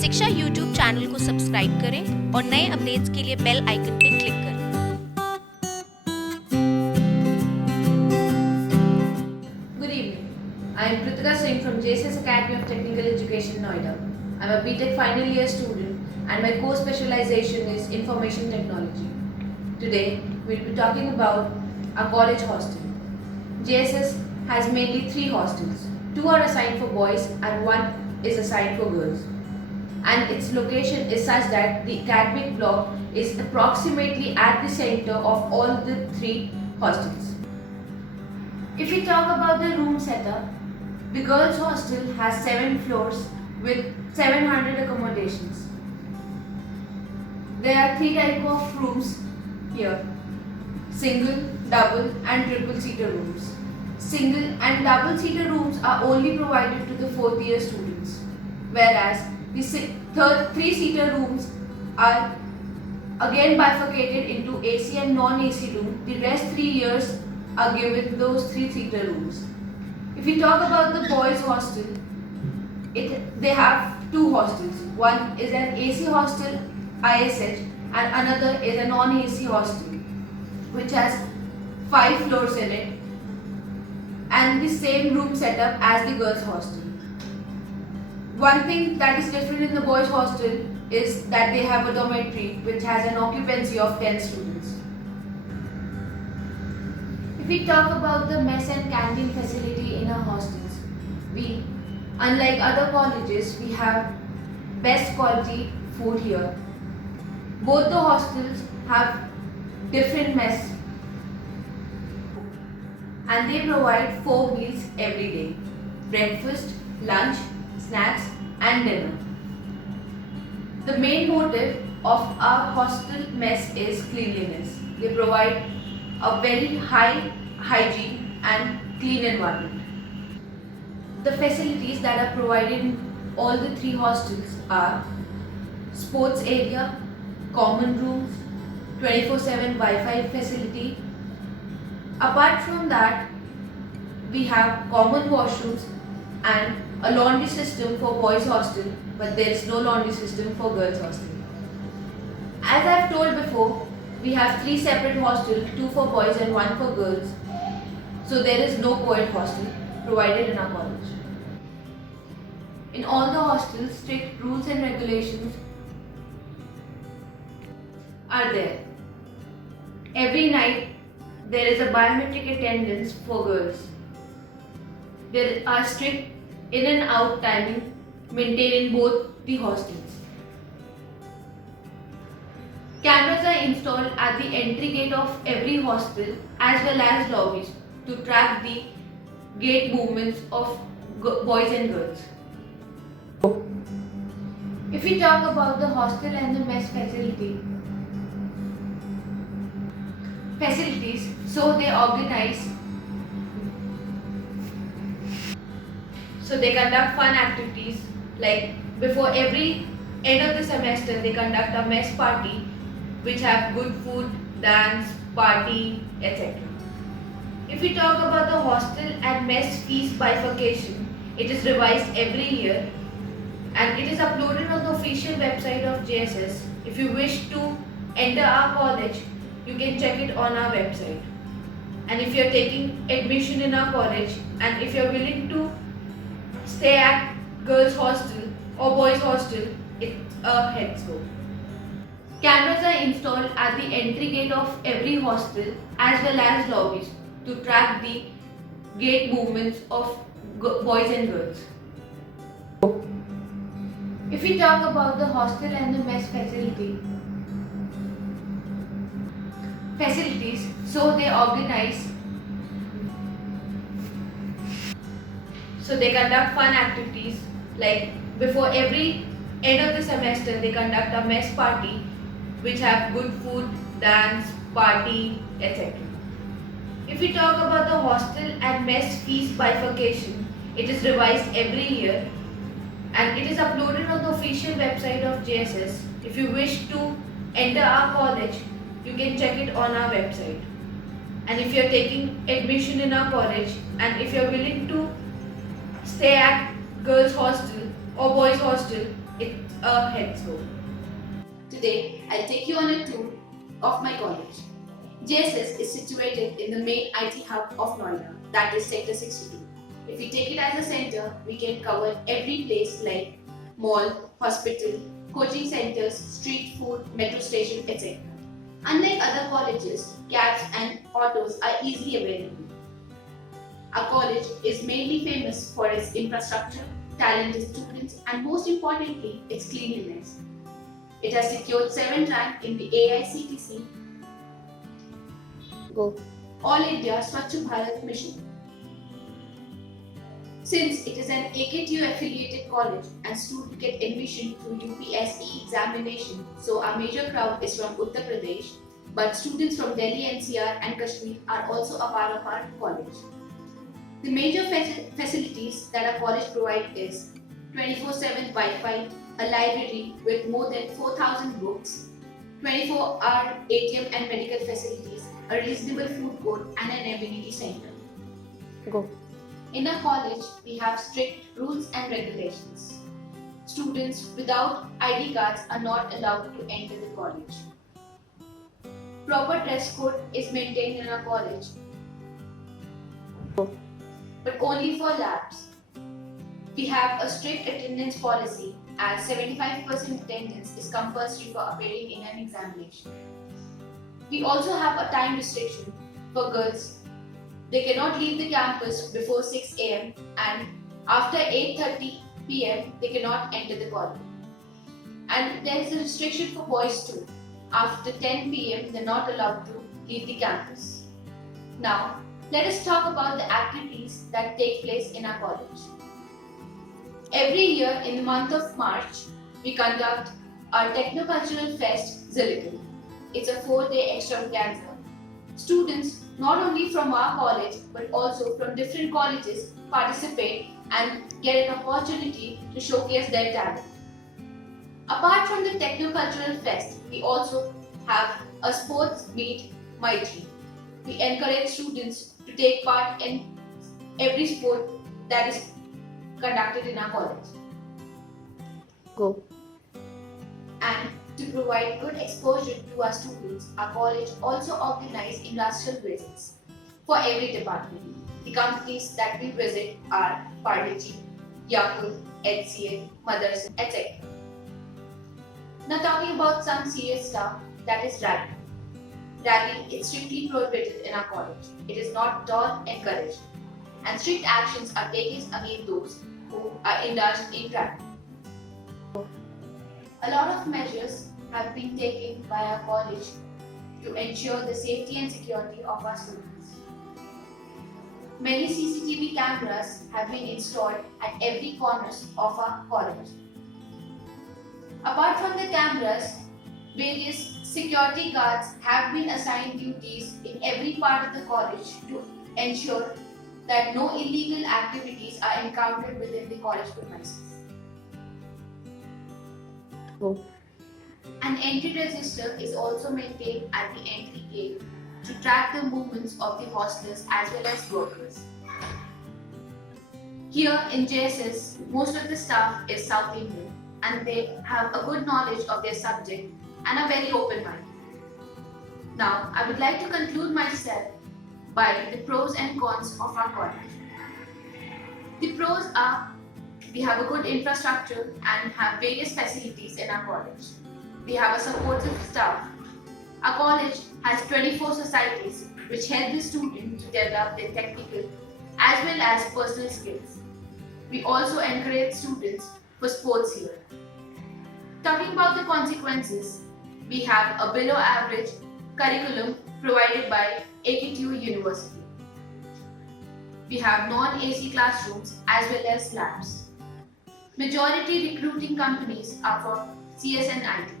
शिक्षा YouTube channel को subscribe करें और नए अपडेट्स के लिए बेल आइकन पर क्लिक करें। Good evening. I am Kritika Singh from JSS Academy of Technical Education, Noida. I am a BTech final year student and my core specialization is information technology. Today, we will be talking about our college hostel. JSS has mainly 3 hostels. 2 are assigned for boys and 1 is assigned for girls. And its location is such that the academic block is approximately at the center of all the 3 hostels. If we talk about the room setup, the girls' hostel has 7 floors with 700 accommodations. There are 3 types of rooms here: single, double and triple seater rooms. Single and double seater rooms are only provided to the 4th year students, whereas the 3 seater rooms are again bifurcated into AC and non-AC room. The rest 3 years are given those 3 seater rooms. If we talk about the boys hostel, they have 2 hostels. One is an AC hostel, ISH, and another is a non-AC hostel which has 5 floors in it and the same room setup as the girls hostel. One thing that is different in the boys hostel is that they have a dormitory which has an occupancy of 10 students. If we talk about the mess and canteen facility in our hostels, unlike other colleges, we have best quality food here. Both the hostels have different mess and they provide 4 meals every day: breakfast, lunch, snacks and dinner. The main motive of our hostel mess is cleanliness. They provide a very high hygiene and clean environment. The facilities that are provided in all the 3 hostels are sports area, common rooms, 24/7 Wi-Fi facility. Apart from that, we have common washrooms and a laundry system for boys hostel, but there is no laundry system for girls hostel. As I have told before, we have 3 separate hostels, 2 for boys and 1 for girls. So there is no co-ed hostel provided in our college. In all the hostels, strict rules and regulations are there. Every night there is a biometric attendance for girls. There are strict in and out timing maintained in both the hostels. Cameras are installed at the entry gate of every hostel as well as lobbies to track the gate movements of boys and girls. If we talk about the hostel and the mess facilities, so they organize, so they conduct fun activities like before every end of the semester they conduct a mess party which have good food, dance, party, etc. If we talk about the hostel and mess fees bifurcation, it is revised every year and it is uploaded on the official website of JSS. If you wish to enter our college, you can check it on our website. And if you are taking admission in our college and if you are willing to stay at girls hostel or boys hostel, it's a heads go. Cameras are installed at the entry gate of every hostel as well as lobbies to track the gate movements of boys and girls. If we talk about the hostel and the mess facilities, so they organize, so they conduct fun activities like before every end of the semester they conduct a mess party which have good food, dance, party, etc. If we talk about the hostel and mess fees bifurcation, it is revised every year and it is uploaded on the official website of JSS. If you wish to enter our college, you can check it on our website. And if you are taking admission in our college and if you are willing to stay at girls hostel or boys' hostel, it's a head's go. Today, I'll take you on a tour of my college. JSS is situated in the main IT hub of Noida, that is Sector 62. If we take it as a center, we can cover every place like mall, hospital, coaching centers, street food, metro station, etc. Unlike other colleges, cabs and autos are easily available. Our college is mainly famous for its infrastructure, talented students, and most importantly, its cleanliness. It has secured 7th rank in the AICTC Go. All India Swachh Bharat Mission. Since it is an AKTU affiliated college and students get admission through UPSE examination, so our major crowd is from Uttar Pradesh, but students from Delhi NCR and Kashmir are also a part of our college. The major facilities that our college provides is 24/7 Wi-Fi, a library with more than 4,000 books, 24-hour ATM and medical facilities, a reasonable food court, and an amenity center. Go. In our college, we have strict rules and regulations. Students without ID cards are not allowed to enter the college. Proper dress code is maintained in our college, but only for labs. We have a strict attendance policy as 75% attendance is compulsory for appearing in an examination. We also have a time restriction for girls. They cannot leave the campus before 6 am and after 8:30 pm they cannot enter the college. And there is a restriction for boys too. After 10 pm they are not allowed to leave the campus. Now, let us talk about the activities that take place in our college. Every year in the month of March, we conduct our Technocultural Fest Zilligan. It's a 4-day extravaganza. Students not only from our college but also from different colleges participate and get an opportunity to showcase their talent. Apart from the Technocultural Fest, we also have a sports meet, Maitri. We encourage students to take part in every sport that is conducted in our college. Go. And to provide good exposure to our students, our college also organizes industrial visits for every department. The companies that we visit are Parle-G, Yakult, HCL, Motherson, etc. Now talking about some serious stuff, that is ragging. Ragging is strictly prohibited in our college. It is not at all encouraged, and strict actions are taken against those who are indulged in ragging. A lot of measures have been taken by our college to ensure the safety and security of our students. Many CCTV cameras have been installed at every corner of our college. Apart from the cameras, various security guards have been assigned duties in every part of the college to ensure that no illegal activities are encountered within the college premises. Go. An entry register is also maintained at the entry gate to track the movements of the hostlers as well as workers. Here in JSS, most of the staff is South Indian and they have a good knowledge of their subject and are very open-minded. Now, I would like to conclude myself by the pros and cons of our college. The pros are we have a good infrastructure and have various facilities in our college. We have a supportive staff. Our college has 24 societies which help the student to develop their technical as well as personal skills. We also encourage students for sports here. Talking about the consequences, we have a below average curriculum provided by AKTU University. We have non-AC classrooms as well as labs. Majority recruiting companies are for CS and IT.